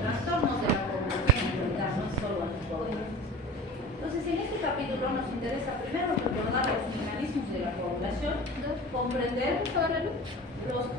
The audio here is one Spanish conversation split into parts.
trastornos de la coagulación, en realidad, no es solo anticoagulación. Entonces, en este capítulo nos interesa primero recordar los mecanismos de la coagulación, comprender los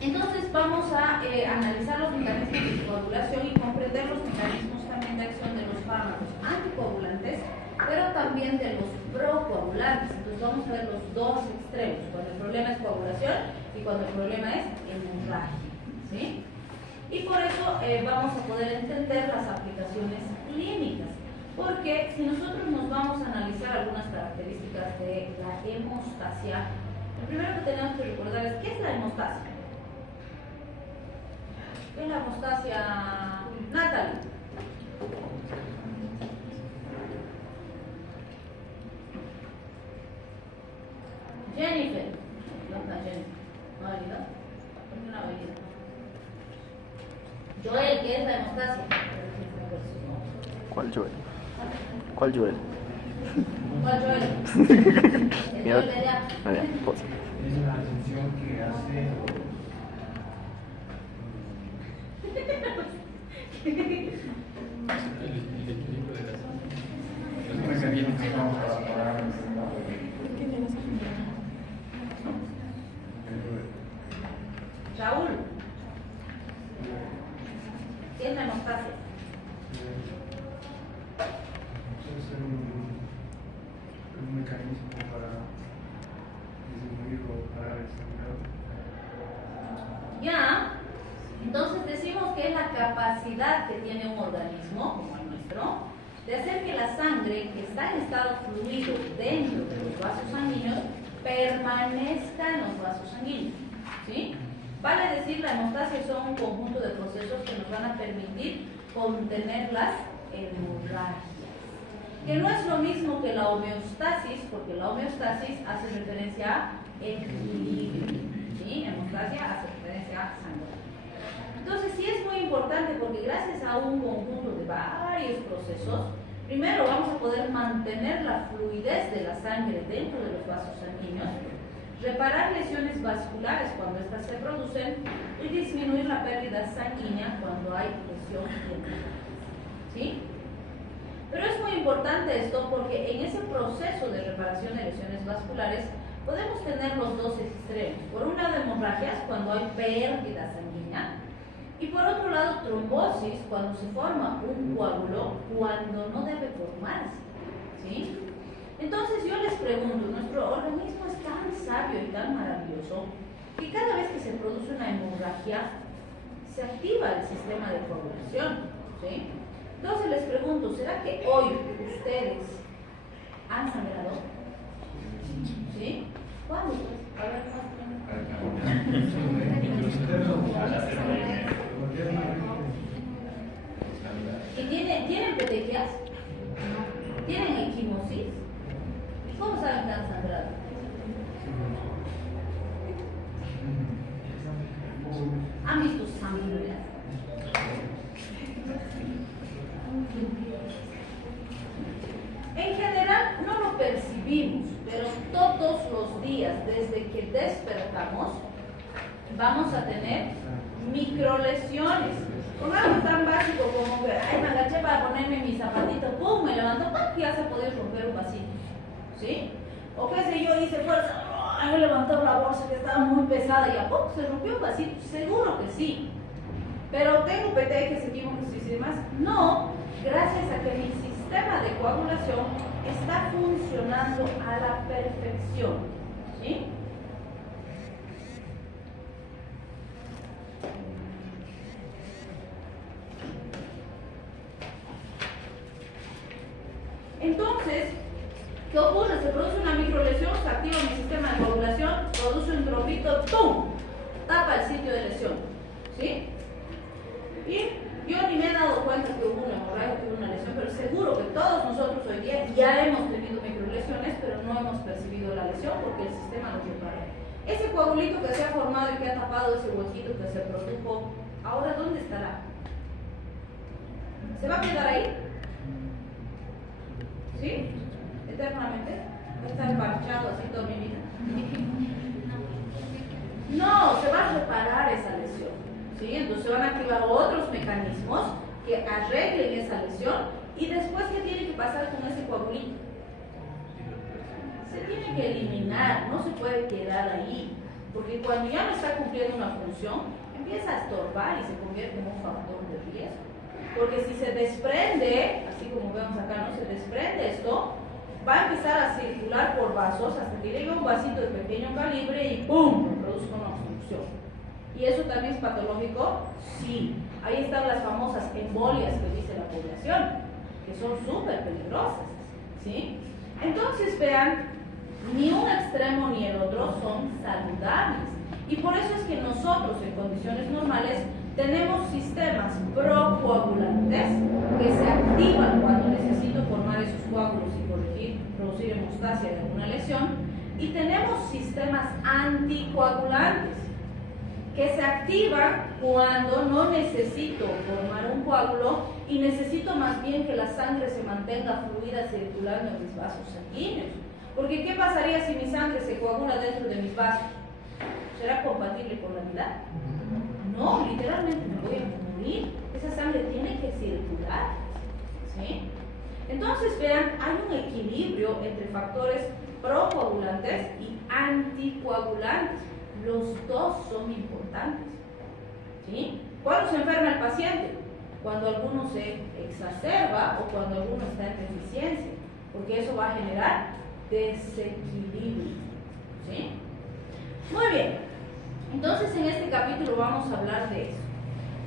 Entonces vamos a analizar los mecanismos de coagulación y comprender los mecanismos también de acción de los fármacos anticoagulantes, pero también de los procoagulantes. Entonces vamos a ver los dos extremos, cuando el problema es coagulación y cuando el problema es hemorragia, ¿sí? Y por eso vamos a poder entender las aplicaciones clínicas, porque si nosotros nos vamos a analizar algunas características de la hemostasia, lo primero que tenemos que recordar es ¿qué es la hemostasia? ¿Qué es la hemostasia, Natalie? Jennifer. ¿Dónde está Jennifer? ¿No ha venido? ¿Por qué no ha venido? Joel, ¿qué es la hemostasia? ¿Cuál Joel? ¿Cuál Joel? ¿Cuál Joel? El Joel de allá. Pues. Es la función que hace. El equilibrio de las Mecanismos que vamos a parar. Raúl, ¿qué es la hemostasia? Es un mecanismo para disminuir o parar el sangrado. Ya, entonces decimos que es la capacidad que tiene un organismo, como el nuestro, de hacer que la sangre que está en estado fluido dentro de los vasos sanguíneos permanezca en los vasos sanguíneos, ¿sí? Vale decir, la hemostasia son un conjunto de procesos que nos van a permitir contener las hemorragias, que no es lo mismo que la homeostasis, porque la homeostasis hace referencia a equilibrio, ¿sí? Hemostasia hace referencia a sangre. Entonces sí es muy importante porque gracias a un conjunto de varios procesos, primero vamos a poder mantener la fluidez de la sangre dentro de los vasos sanguíneos, reparar lesiones vasculares cuando éstas se producen y disminuir la pérdida sanguínea cuando hay lesión hemorrágica, ¿sí? Pero es muy importante esto porque en ese proceso de reparación de lesiones vasculares podemos tener los dos extremos. Por un lado, hemorragias cuando hay pérdida sanguínea y por otro lado, trombosis cuando se forma un coágulo cuando no debe formarse, ¿sí? Entonces yo les pregunto, nuestro organismo es tan sabio y tan maravilloso que cada vez que se produce una hemorragia se activa el sistema de coagulación, ¿sí? Entonces les pregunto, ¿será que hoy ustedes han sangrado? ¿Sí? ¿Cuándo? A ver, ¿y tienen petequias? ¿Tienen equimosis? ¿Cómo saben que han sangrado? ¿Han visto sangre? En general no lo percibimos, pero todos los días desde que despertamos vamos a tener microlesiones. Con algo tan básico como que ay, me agaché para ponerme mi zapatito, ¡pum! Me levantó, ¡pum! Ya se podía romper un vasito, ¿sí? O qué sé yo, hice fuerza, me levantó la bolsa que estaba muy pesada y a ¡pum! Se rompió un vasito, seguro que sí. Pero tengo petequias, equimosis y demás. No, gracias a que mi sistema de coagulación está funcionando a la perfección, ¿sí? Entonces, ¿qué ocurre? Se produce una microlesión, se activa mi sistema de coagulación, produce un trombito, ¡pum! Tapa el sitio de lesión, ¿sí? Y yo ni me he dado cuenta que hubo una hemorragia, que hubo una lesión, pero seguro que todos nosotros hoy día ya hemos tenido microlesiones, pero no hemos percibido la lesión porque el sistema lo repara. Ese coagulito que se ha formado y que ha tapado ese huequito que se produjo, ¿ahora dónde estará? ¿Se va a quedar ahí? ¿Sí? ¿Eternamente? Va a estar parchado así toda mi vida. No, se va a reparar esa lesión. ¿Sí? Entonces se van a activar otros mecanismos que arreglen esa lesión. Y después, ¿qué tiene que pasar con ese coagulito? Se tiene que eliminar, no se puede quedar ahí. Porque cuando ya no está cumpliendo una función, empieza a estorbar y se convierte en un factor de riesgo. Porque si se desprende, así como vemos acá, ¿no? Se desprende esto, va a empezar a circular por vasos hasta que llegue un vasito de pequeño calibre y ¡pum! Produce una obstrucción. ¿Y eso también es patológico? Sí. Ahí están las famosas embolias que dice la población, que son súper peligrosas. ¿Sí? Entonces, vean, ni un extremo ni el otro son saludables. Y por eso es que nosotros, en condiciones normales, tenemos sistemas procoagulantes que se activan cuando necesito formar esos coágulos y corregir, producir hemostasia de alguna lesión, y tenemos sistemas anticoagulantes que se activan cuando no necesito formar un coágulo y necesito más bien que la sangre se mantenga fluida circulando en mis vasos sanguíneos. Porque ¿qué pasaría si mi sangre se coagula dentro de mis vasos? ¿Será compatible con la vida? No, literalmente me voy a morir. Esa sangre tiene que circular. ¿Sí? Entonces, vean, hay un equilibrio entre factores procoagulantes y anticoagulantes. Los dos son importantes. ¿Sí? ¿Cuándo se enferma el paciente? Cuando alguno se exacerba o cuando alguno está en deficiencia, porque eso va a generar desequilibrio. ¿Sí? Muy bien. Entonces, en este capítulo vamos a hablar de eso.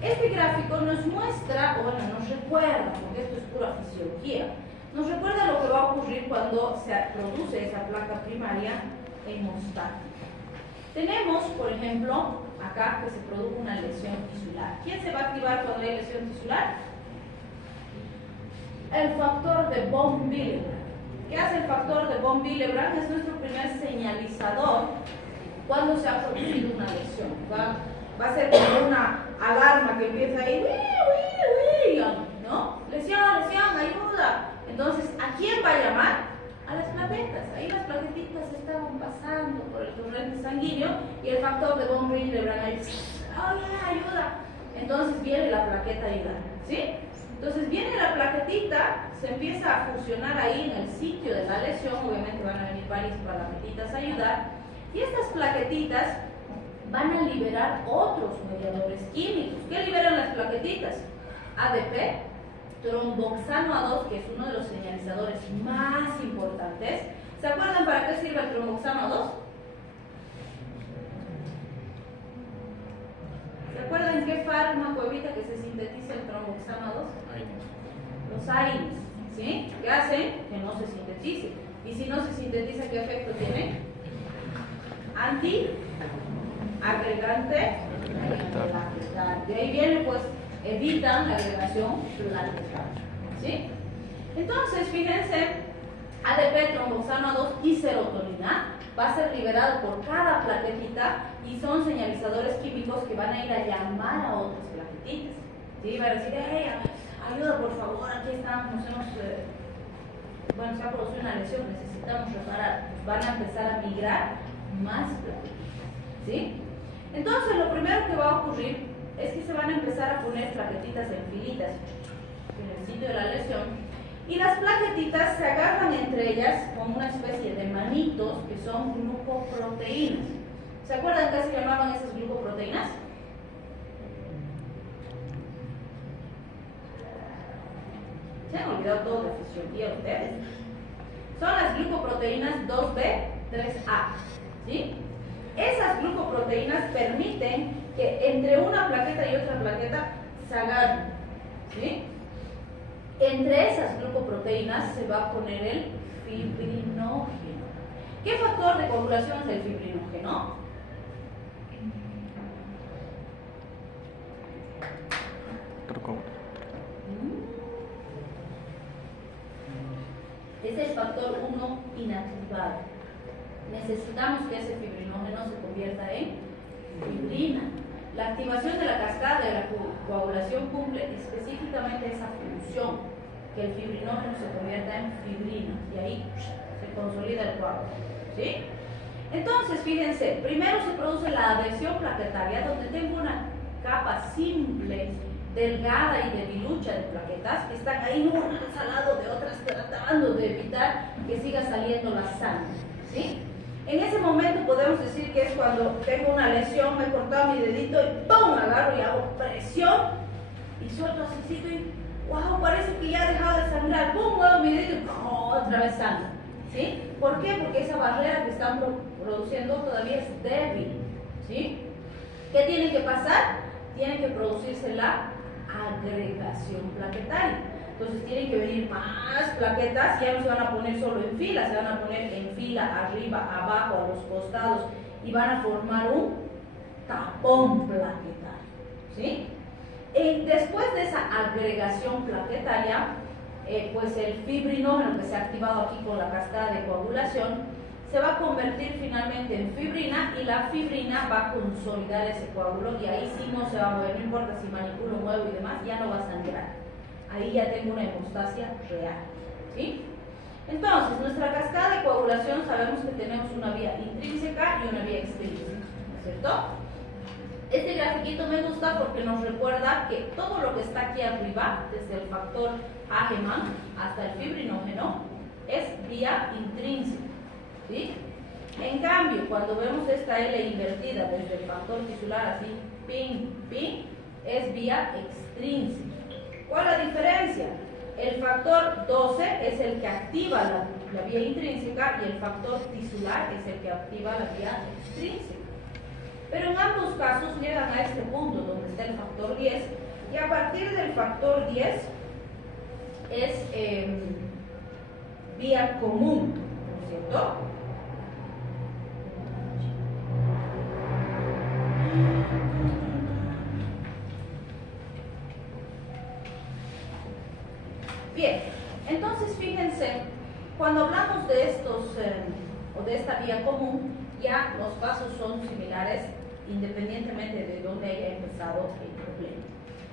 Este gráfico nos muestra, o bueno, nos recuerda, porque esto es pura fisiología, nos recuerda lo que va a ocurrir cuando se produce esa placa primaria hemostática. Tenemos, por ejemplo, acá que se produjo una lesión tisular. ¿Quién se va a activar cuando hay lesión tisular? El factor de von Willebrand. ¿Qué hace el factor de von Willebrand? Es nuestro primer señalizador cuando se ha producido una lesión. Va a ser como una alarma que empieza ahí, ¿no? Lesión, ayuda. Entonces, ¿a quién va a llamar? A las plaquetas. Ahí las plaquetitas estaban pasando por el torrente sanguíneo y el factor de von Willebrand ahí, ayuda. Entonces viene la plaqueta a ayudar, ¿sí? Entonces viene la plaquetita, se empieza a fusionar ahí en el sitio de la lesión, obviamente van a venir varias plaquetitas a ayudar, y estas plaquetitas van a liberar otros mediadores químicos. ¿Qué liberan las plaquetitas? ADP, tromboxano A2, que es uno de los señalizadores más importantes. ¿Se acuerdan para qué sirve el tromboxano A2? ¿Se acuerdan qué fármaco evita que se sintetice el tromboxano A2? Los AINES, ¿sí? ¿Qué hacen? Que no se sintetice. Y si no se sintetiza, ¿qué efecto tiene? Antiagregante plaquetal. De ahí viene, pues, evitan la agregación plaquetal. ¿Sí? Entonces, fíjense, ADP, tromboxano A2 y serotonina va a ser liberado por cada plaquetita y son señalizadores químicos que van a ir a llamar a otras plaquetitas. ¿Sí? Va a decir, hey, ayuda por favor, aquí estamos, bueno, se ha producido una lesión, necesitamos reparar. Van a empezar a migrar más plaquetitas. ¿Sí? Entonces, lo primero que va a ocurrir es que se van a empezar a poner plaquetitas en filitas en el sitio de la lesión y las plaquetitas se agarran entre ellas como una especie de manitos que son glucoproteínas. ¿Se acuerdan qué se llamaban esas glucoproteínas? Se han olvidado todo de fisiología ustedes. Son las glucoproteínas 2B, 3A. ¿Sí? Esas glucoproteínas permiten que entre una plaqueta y otra plaqueta se agarren. ¿Sí? Entre esas glucoproteínas se va a poner el fibrinógeno. ¿Qué factor de coagulación es el fibrinógeno? Es el factor 1 inactivado. Necesitamos que ese fibrinógeno se convierta en fibrina. La activación de la cascada de la coagulación cumple específicamente esa función, que el fibrinógeno se convierta en fibrina y ahí se consolida el coágulo, ¿sí? Entonces, fíjense, primero se produce la adhesión plaquetaria, donde tengo una capa simple, delgada y debilucha de plaquetas que están ahí unas al lado de otras, tratando de evitar que siga saliendo la sangre, ¿sí? En ese momento podemos decir que es cuando tengo una lesión, me he cortado mi dedito y ¡pum! Agarro y hago presión y suelto así y ¡wow! Parece que ya ha dejado de sangrar, ¡pum! Muevo mi dedito y otra vez sangra, ¿sí? ¿Por qué? Porque esa barrera que están produciendo todavía es débil, ¿sí? ¿Qué tiene que pasar? Tiene que producirse la agregación plaquetaria. Entonces tienen que venir más plaquetas, ya no se van a poner solo en fila, se van a poner en fila, arriba, abajo, a los costados, y van a formar un tapón plaquetario, ¿sí? Después de esa agregación plaquetaria, pues el fibrinógeno que se ha activado aquí con la cascada de coagulación se va a convertir finalmente en fibrina, y la fibrina va a consolidar ese coágulo, y ahí sí no se va a mover, no importa si manipulo, muevo y demás, ya no va a sangrar. Ahí ya tengo una hemostasia real, ¿sí? Entonces, nuestra cascada de coagulación sabemos que tenemos una vía intrínseca y una vía extrínseca, ¿no es cierto? Este grafiquito me gusta porque nos recuerda que todo lo que está aquí arriba, desde el factor Hagemann hasta el fibrinógeno, es vía intrínseca, ¿sí? En cambio, cuando vemos esta L invertida desde el factor tisular así, ping, ping, es vía extrínseca. ¿Cuál es la diferencia? El factor 12 es el que activa la vía intrínseca y el factor tisular es el que activa la vía extrínseca. Pero en ambos casos llegan a este punto donde está el factor 10, y a partir del factor 10 es vía común, ¿no es cierto? Bien, entonces fíjense, cuando hablamos de estos o de esta vía común, ya los pasos son similares independientemente de dónde haya empezado el problema.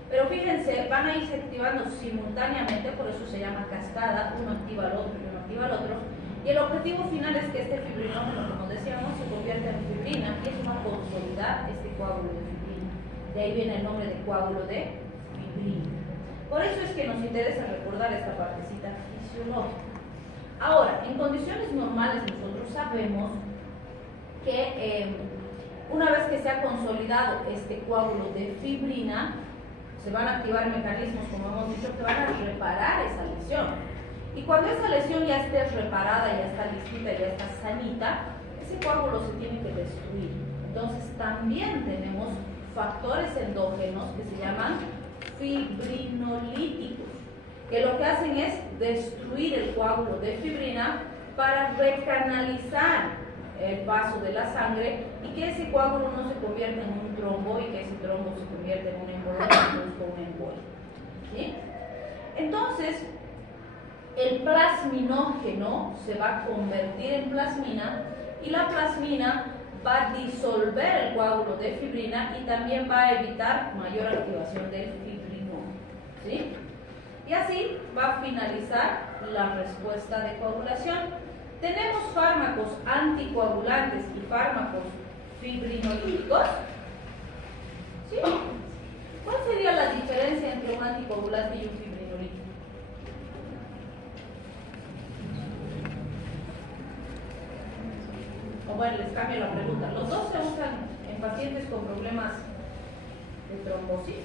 Pero fíjense, van a irse activando simultáneamente, por eso se llama cascada, uno activa al otro y uno activa al otro, y el objetivo final es que este fibrinógeno, como decíamos, se convierta en fibrina, y eso va a consolidar este coágulo de fibrina. De ahí viene el nombre de coágulo de fibrina. Por eso es que nos interesa recordar esta partecita fisiológica. Ahora, en condiciones normales nosotros sabemos que una vez que se ha consolidado este coágulo de fibrina, se van a activar mecanismos, como hemos dicho, que van a reparar esa lesión. Y cuando esa lesión ya esté reparada, ya está listita, ya está sanita, ese coágulo se tiene que destruir. Entonces también tenemos factores endógenos que se llaman fibrinolíticos, que lo que hacen es destruir el coágulo de fibrina para recanalizar el paso de la sangre y que ese coágulo no se convierta en un trombo y que ese trombo se convierta en un embolia, ¿sí? Entonces, el plasminógeno se va a convertir en plasmina, y la plasmina va a disolver el coágulo de fibrina y también va a evitar mayor activación del fibrinógeno, ¿sí? Y así va a finalizar la respuesta de coagulación. Tenemos fármacos anticoagulantes y fármacos fibrinolíticos, ¿sí? ¿Cuál sería la diferencia entre un anticoagulante y un fibrinolítico? O bueno, les cambio la pregunta. ¿Los dos se usan en pacientes con problemas de trombosis?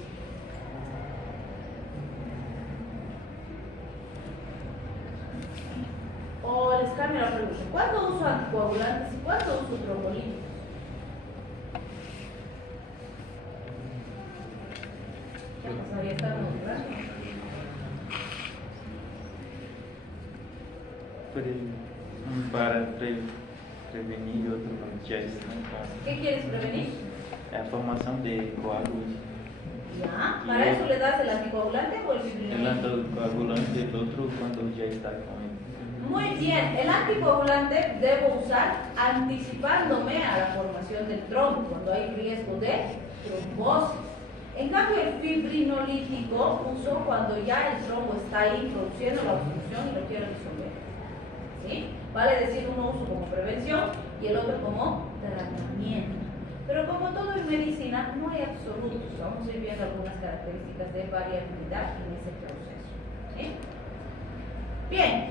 O les cambio la pregunta. ¿Cuándo uso anticoagulantes y cuándo uso trombolíticos? ¿Qué pasaría? ¿Están motivando? Para prevenir y otro cuando ya está. ¿Qué quieres prevenir? La formación de coágulos. Ya, ¿para eso le das el anticoagulante o el El fibrinolítico? anticoagulante, el otro cuando ya está con él. Muy bien, el anticoagulante debo usar anticipándome a la formación del trombo, cuando hay riesgo de trombosis. En cambio, el fibrinolítico uso cuando ya el trombo está ahí produciendo la obstrucción y lo quiero disolver, ¿sí? Vale decir uno uso como prevención y el otro como tratamiento. Pero como todo en medicina, no hay absolutos. Vamos a ir viendo algunas características de variabilidad en ese proceso. ¿Sí? Bien,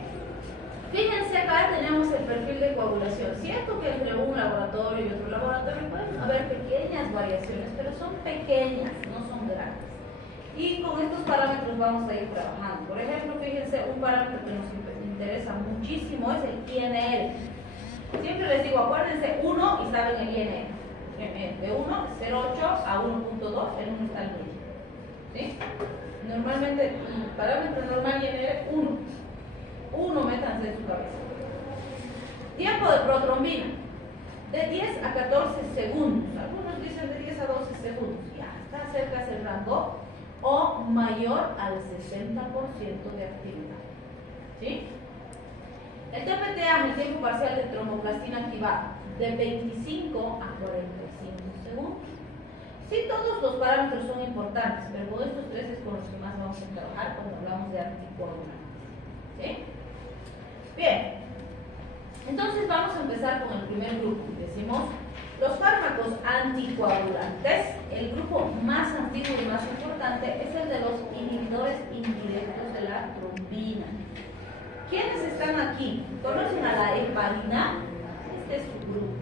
fíjense acá tenemos el perfil de coagulación. Cierto que entre un laboratorio y otro laboratorio pueden haber pequeñas variaciones, pero son pequeñas, no son grandes. Y con estos parámetros vamos a ir trabajando. Por ejemplo, fíjense, un parámetro que nos interesa muchísimo es el INR. Siempre les digo, acuérdense 1 y saben el INR. De 1, 0,8 a 1,2, el 1 está en medio. ¿Sí? Normalmente, el parámetro normal INR 1. 1 métanse en su cabeza. Tiempo de protrombina, de 10 a 14 segundos. Algunos dicen de 10 a 12 segundos. Ya, está cerca del rango o mayor al 60% de actividad. ¿Sí? El TPTA, el tiempo parcial de tromboplastina activada, de 25 a 45 segundos. Sí, todos los parámetros son importantes, pero con estos tres es con los que más vamos a trabajar cuando hablamos de anticoagulantes. ¿Sí? Bien, entonces vamos a empezar con el primer grupo. Decimos los fármacos anticoagulantes. El grupo más antiguo y más importante es el de los inhibidores indirectos de la trombina. ¿Quiénes están aquí? ¿Conocen a la heparina? Este es su grupo,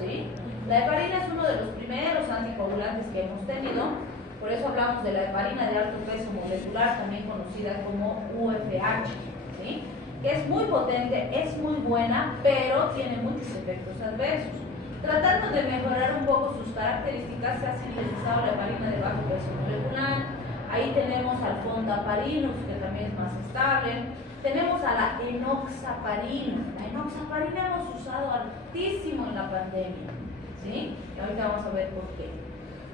¿sí? La heparina es uno de los primeros anticoagulantes que hemos tenido. Por eso hablamos de la heparina de alto peso molecular, también conocida como UFH, ¿sí? Que es muy potente, es muy buena, pero tiene muchos efectos adversos. Tratando de mejorar un poco sus características, se ha sintetizado la heparina de bajo peso molecular. Ahí tenemos al fondaparinux, que también es más estable. Tenemos a la enoxaparina. La enoxaparina hemos usado altísimo en la pandemia, ¿sí? Y ahorita vamos a ver por qué.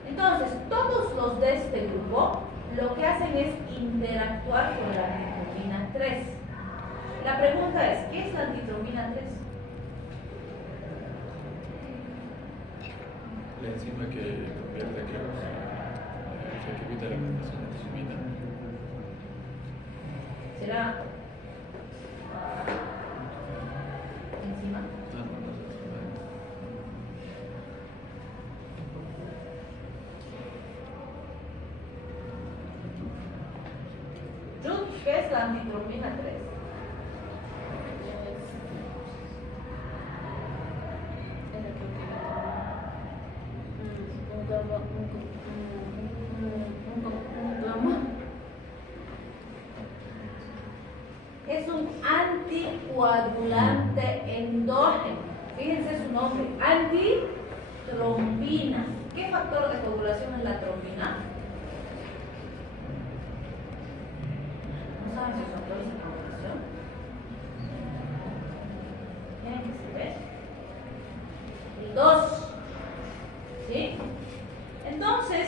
Entonces, todos los de este grupo lo que hacen es interactuar con la antitrombina 3. La pregunta es, ¿qué es la antitrombina 3? La enzima que convierte que evita la fermentación de tisumina. ¿Será enzima? Ruth, ¿qué es la antitrombina 3? Es un anticoagulante endógeno. Fíjense su nombre, antitrombina. ¿Qué factor de coagulación es la trombina? ¿No saben sus factores de coagulación? ¿Tienen que saber? El 2. ¿Sí? Entonces,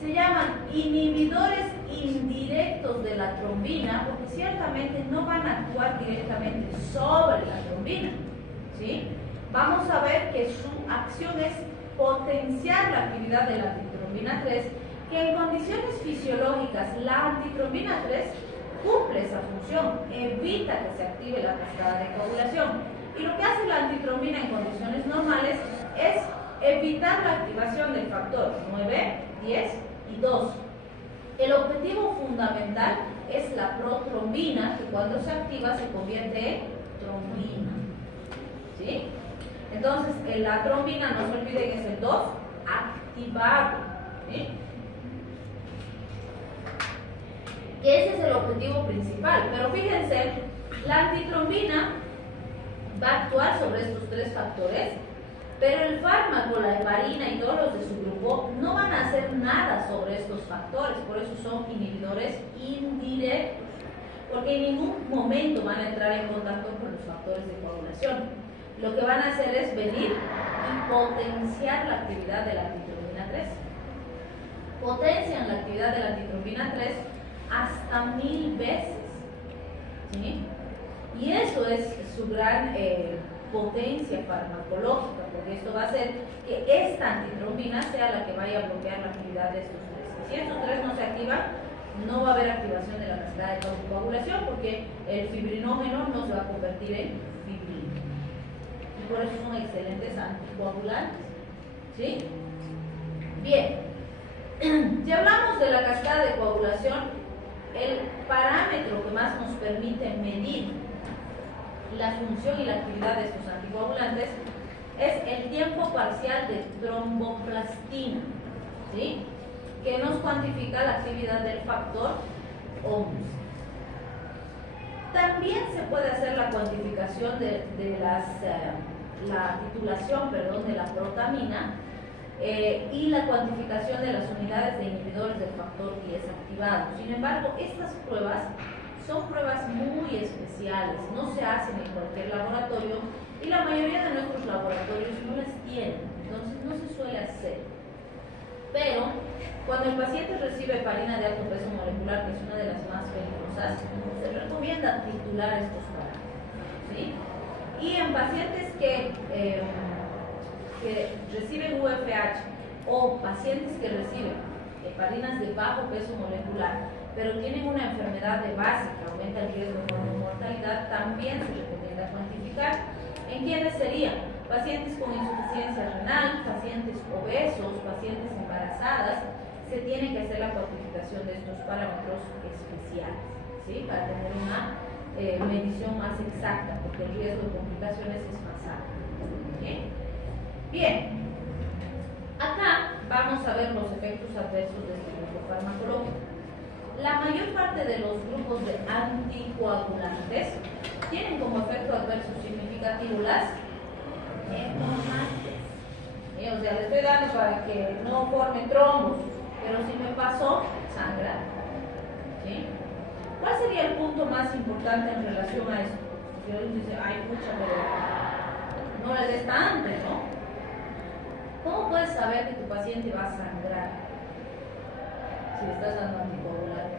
se llaman inhibidores indirectos de la trombina porque ciertamente no van a actuar directamente sobre la trombina, ¿sí? Vamos a ver que su acción es potenciar la actividad de la antitrombina 3, que en condiciones fisiológicas la antitrombina 3 cumple esa función, evita que se active la cascada de coagulación. Y lo que hace la antitrombina en condiciones normales es evitar la activación del factor 9, 10 y 2. El objetivo fundamental es la protrombina, que cuando se activa se convierte en trombina. ¿Sí? Entonces, la trombina, no se olviden, es el 2, activado. ¿Sí? Ese es el objetivo principal. Pero fíjense, la antitrombina va a actuar sobre estos tres factores, pero el fármaco, la heparina y todos los de su grupo no van a hacer nada sobre estos factores, por eso son inhibidores indirectos, porque en ningún momento van a entrar en contacto con los factores de coagulación. Lo que van a hacer es venir y potenciar la actividad de la antitrombina 3. Potencian la actividad de la antitrombina 3 hasta 1000 veces. ¿Sí? Y eso es su gran potencia farmacológica, porque esto va a hacer que esta antitrombina sea la que vaya a bloquear la actividad de estos tres. Si estos tres no se activan, no va a haber activación de la cascada de coagulación porque el fibrinógeno no se va a convertir en fibrina. Y por eso son excelentes anticoagulantes. ¿Sí? Bien. Si hablamos de la cascada de coagulación, el parámetro que más nos permite medir la función y la actividad de estos anticoagulantes es el tiempo parcial de tromboplastina, ¿sí? Que nos cuantifica la actividad del factor OMS. También se puede hacer la cuantificación de la titulación, de la protamina y la cuantificación de las unidades de inhibidores del factor 10 activado. Sin embargo, estas pruebas son pruebas muy especiales, no se hacen en cualquier laboratorio y la mayoría de nuestros laboratorios no las tienen, entonces no se suele hacer. Pero cuando el paciente recibe heparina de alto peso molecular, que es una de las más peligrosas, se recomienda titular estos parámetros, ¿sí? Y en pacientes que reciben UFH o pacientes que reciben heparinas de bajo peso molecular, pero tienen una enfermedad de base que aumenta el riesgo de mortalidad, también se recomienda cuantificar. ¿En quiénes serían? Pacientes con insuficiencia renal, pacientes obesos, pacientes embarazadas. Se tiene que hacer la cuantificación de estos parámetros especiales, ¿sí? Para tener una medición más exacta, porque el riesgo de complicaciones es más alto. ¿Sí? Bien, acá vamos a ver los efectos adversos de este grupo farmacológico. La mayor parte de los grupos de anticoagulantes tienen como efecto adverso significativo las entormantes. O sea, le estoy dando para que no forme trombos, pero si me pasó, sangra. ¿Sí? ¿Cuál sería el punto más importante en relación a esto? Si alguien dice, ay, mucha, pero no le des tanto, ¿no? ¿Cómo puedes saber que tu paciente va a sangrar si le estás dando anticoagulante?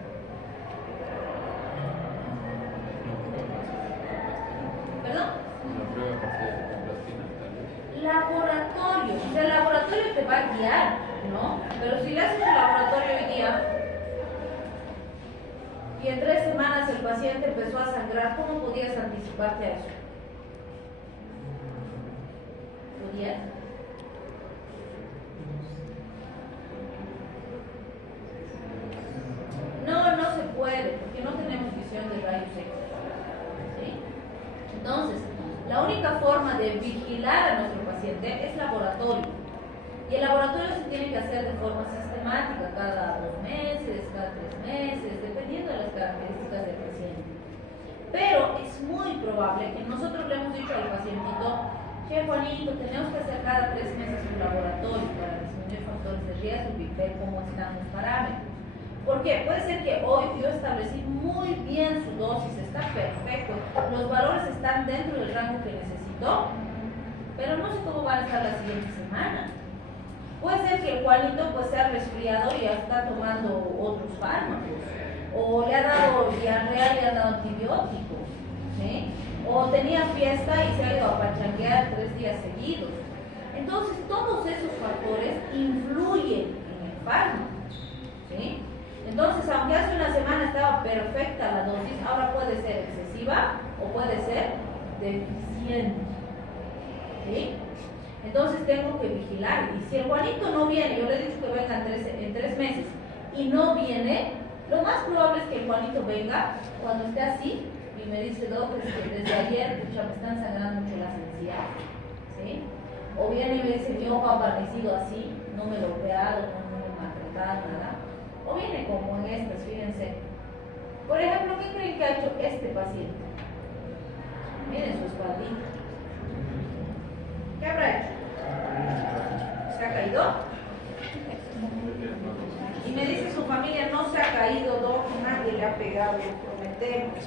¿Perdón? Una prueba parcial de plastina, tal vez. Laboratorio. O sea, el laboratorio te va a guiar, ¿no? Pero si le haces el laboratorio hoy día y en 3 semanas el paciente empezó a sangrar, ¿cómo podías anticiparte a eso? ¿Podías? No se puede, porque no tenemos visión de rayos X. ¿Sí? Entonces, la única forma de vigilar a nuestro paciente es laboratorio. Y el laboratorio se tiene que hacer de forma sistemática, cada 2 meses, cada 3 meses, dependiendo de las características del paciente. Pero es muy probable que nosotros le hemos dicho al pacientito, che Juanito, tenemos que hacer cada 3 meses un laboratorio para disminuir factores de riesgo y ver cómo están los parámetros. ¿Por qué? Puede ser que hoy yo establecí muy bien su dosis, está perfecto, los valores están dentro del rango que necesito, pero no sé cómo van a estar la siguiente semana. Puede ser que el Juanito pues sea resfriado y ya está tomando otros fármacos, o le ha dado diarrea y le ha dado antibióticos, ¿sí? O tenía fiesta y se ha ido a pachanguear 3 días seguidos. Entonces todos esos factores influyen en el fármaco, ¿sí? Entonces, aunque hace una semana estaba perfecta la dosis, ahora puede ser excesiva o puede ser deficiente. ¿Sí? Entonces tengo que vigilar. Y si el Juanito no viene, yo le he dicho que venga en 3 meses, y no viene, lo más probable es que el Juanito venga cuando esté así y me dice, doctor, desde ayer pucha, me están sangrando mucho las encías. ¿Sí? O viene y me dice, mi ojo ha aparecido así, no me lo he operado, no me he maltratado, nada. O viene como en estas, fíjense. Por ejemplo, ¿qué creen que ha hecho este paciente? Miren su espaldita. ¿Qué habrá hecho? ¿Se ha caído? Y me dice su familia, no se ha caído, doc, nadie le ha pegado, lo prometemos.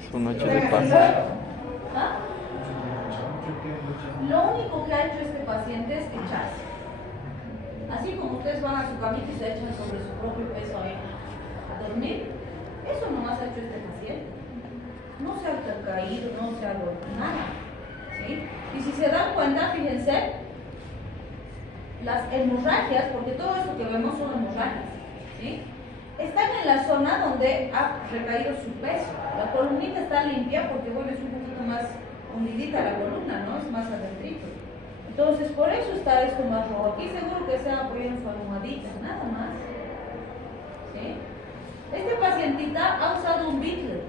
Es un 8 de pasar. ¿Ah? Lo único que ha hecho este paciente es echarse. Así como ustedes van a su camita y se echan sobre su propio peso a dormir, eso nomás ha hecho este paciente. No se ha caído, no se ha roto nada. ¿Sí? Y si se dan cuenta, fíjense, las hemorragias, porque todo esto que vemos son hemorragias, ¿sí? Están en la zona donde ha recaído su peso. La columnita está limpia porque, bueno, es un poquito más hundidita la columna, ¿no? Es más adentrito. Entonces, por eso está esto más rojo. Aquí seguro que se ha apoyado en su almohadita, nada más. ¿Sí? Este pacientita ha usado un Beatle.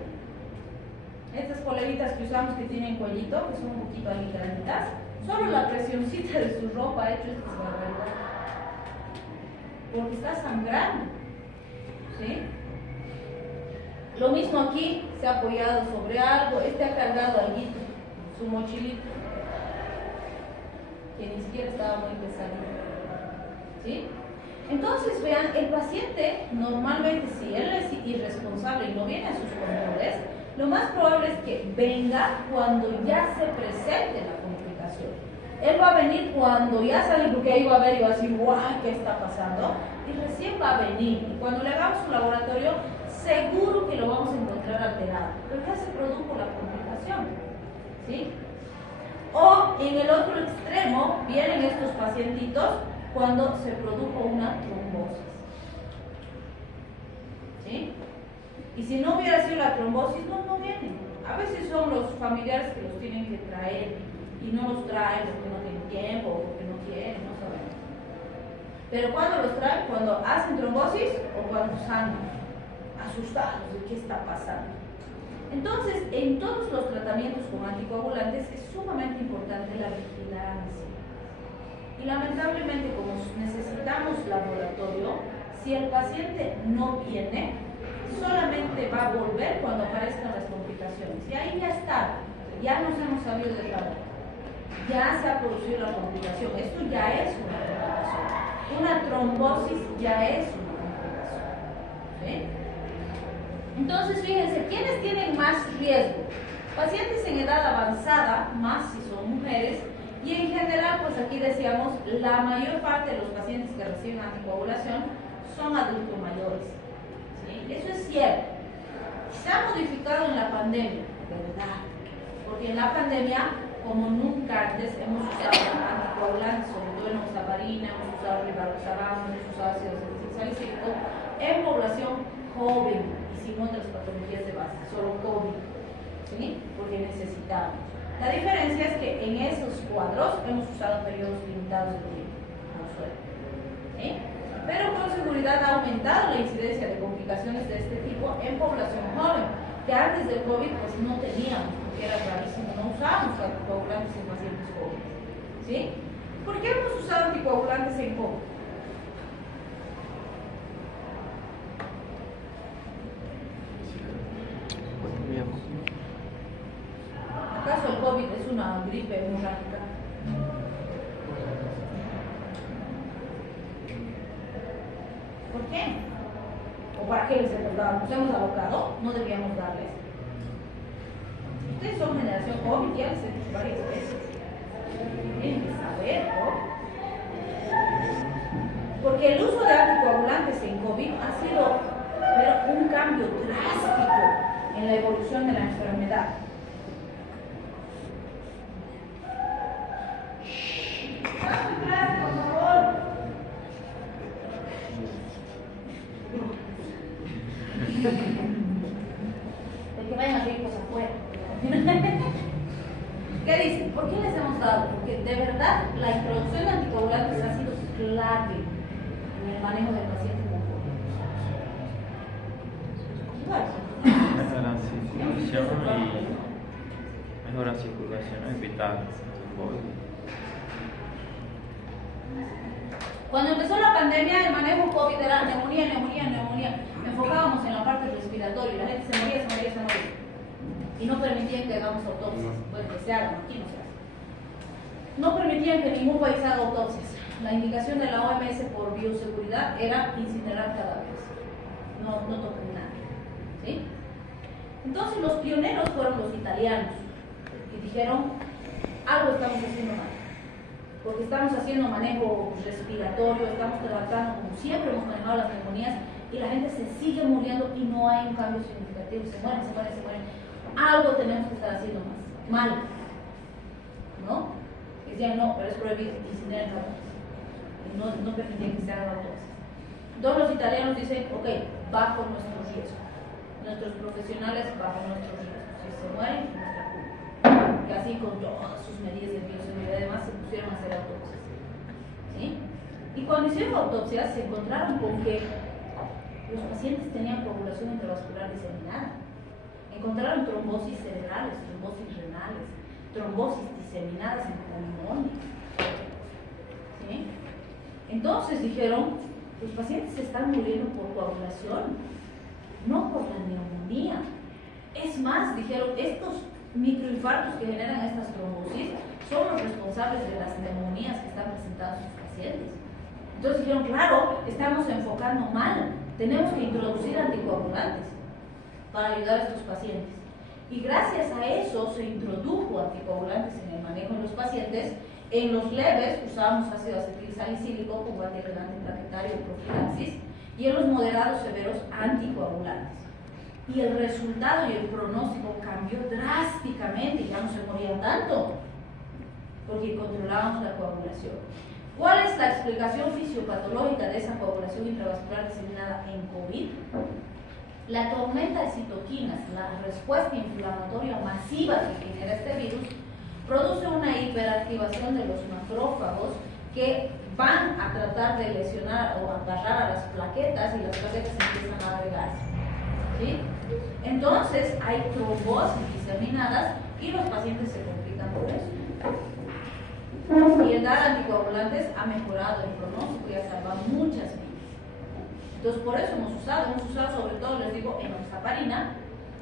Estas poleritas que usamos que tienen cuellito, que son un poquito ahí granitas, solo la presioncita de su ropa ha hecho estas barbaridades. Porque está sangrando. ¿Sí? Lo mismo aquí, se ha apoyado sobre algo, este ha cargado alguito, su mochilito, que ni siquiera estaba muy pesadito. ¿Sí? Entonces, vean, el paciente normalmente, si él es irresponsable y no viene a sus controles, lo más probable es que venga cuando ya se presente la complicación. Él va a venir cuando ya sale, porque ahí va a ver y va a decir, ¡guau! ¿Qué está pasando? Y recién va a venir. Y cuando le hagamos su laboratorio, seguro que lo vamos a encontrar alterado, pero ya se produjo la complicación. ¿Sí? O en el otro extremo, vienen estos pacientitos cuando se produjo una trombosis. ¿Sí? Y si no hubiera sido la trombosis, no vienen. A veces son los familiares que los tienen que traer y no los traen porque no tienen tiempo o porque no quieren, no sabemos. Pero cuando los traen, cuando hacen trombosis o cuando están asustados de qué está pasando. Entonces, en todos los tratamientos con anticoagulantes es sumamente importante la vigilancia. Y lamentablemente, como necesitamos laboratorio, si el paciente no viene, solamente va a volver cuando aparezcan las complicaciones. Y ahí ya está, ya nos hemos sabido de raro. Ya se ha producido la complicación. Esto ya es una complicación. Una trombosis ya es una complicación. ¿Sí? Entonces, fíjense, ¿quiénes tienen más riesgo? Pacientes en edad avanzada, más si son mujeres, y en general, pues aquí decíamos, la mayor parte de los pacientes que reciben anticoagulación son adultos mayores. ¿Sí? Eso es cierto. Se ha modificado en la pandemia, ¿verdad? Porque en la pandemia, como nunca antes, hemos usado anticoagulantes, sobre todo en oxaparina, hemos usado rivaroxaban, hemos usado ácido salicílico, en población joven y sin otras patologías de base, solo COVID, ¿sí? Porque necesitamos. La diferencia es que en esos cuadros hemos usado periodos limitados de tiempo, no suele. ¿Sí? Pero con seguridad ha aumentado la incidencia de complicaciones de este tipo en población joven, que antes del COVID pues no teníamos, porque era rarísimo, no usábamos anticoagulantes en pacientes jóvenes. ¿Sí? ¿Por qué hemos usado anticoagulantes en COVID? ¿Acaso el COVID es una gripe hemorrágica? ¿Por qué? ¿O para qué les hemos dado? ¿Nos hemos abocado? ¿No debíamos darles? Ustedes son generación COVID, ya les he dicho varias veces. Tienen que saber, ¿no? Porque el uso de anticoagulantes en COVID ha sido un cambio drástico en la evolución de la enfermedad. De que vayan ricos afuera. ¿Qué dicen? ¿Por qué les hemos dado? Porque de verdad la introducción de anticoagulantes ha sido clave en el manejo del paciente con COVID. Mejora la circulación es vital. Cuando empezó la pandemia, el manejo COVID era neumonía. Enfocábamos en la parte respiratoria y la gente se moría. Y no permitían que hagamos autopsias. Bueno, que se hagan, aquí no se hace. No permitían que ningún país haga autopsias. La indicación de la OMS por bioseguridad era incinerar cadáveres. No toquen nada. ¿Sí? Entonces los pioneros fueron los italianos. Y dijeron, algo estamos haciendo mal. Porque estamos haciendo manejo respiratorio, estamos tratando como siempre hemos manejado las neumonías y la gente se sigue muriendo y no hay un cambio significativo, se mueren. Algo tenemos que estar haciendo mal, ¿no? Y decían, no, pero es prohibido, incinerar cadáveres. no permitían que se hagan autopsias. Entonces los italianos dicen, ok, bajo nuestro riesgo. Nuestros profesionales bajo nuestro riesgo. Si se mueren, nuestra culpa. Y así con todas sus medidas de bioseguridad y demás se pusieron a hacer autopsias. ¿Sí? Y cuando hicieron autopsias se encontraron con que los pacientes tenían coagulación intravascular diseminada. Encontraron trombosis cerebrales, trombosis renales, trombosis diseminadas en pulmones. ¿Sí? Entonces dijeron, los pacientes se están muriendo por coagulación, no por la neumonía. Es más, dijeron, estos microinfartos que generan estas trombosis son los responsables de las neumonías que están presentando sus pacientes. Entonces dijeron, claro, estamos enfocando mal, tenemos que introducir anticoagulantes para ayudar a estos pacientes. Y gracias a eso se introdujo anticoagulantes en el manejo de los pacientes. En los leves usamos ácido acetilsalicílico como antiagregante plaquetario y profilaxis, y en los moderados severos anticoagulantes. Y el resultado y el pronóstico cambió drásticamente, ya no se morían tanto, porque controlábamos la coagulación. ¿Cuál es la explicación fisiopatológica de esa coagulación intravascular diseminada en COVID? La tormenta de citoquinas, la respuesta inflamatoria masiva que genera este virus, produce una hiperactivación de los macrófagos que van a tratar de lesionar o agarrar a las plaquetas, y las plaquetas empiezan a agregarse. ¿Sí? Entonces hay trombosis diseminadas y los pacientes se complican por eso. Y el dar anticoagulantes ha mejorado el pronóstico y ha salvado muchas vidas. Entonces por eso hemos usado sobre todo, les digo, enoxaparina,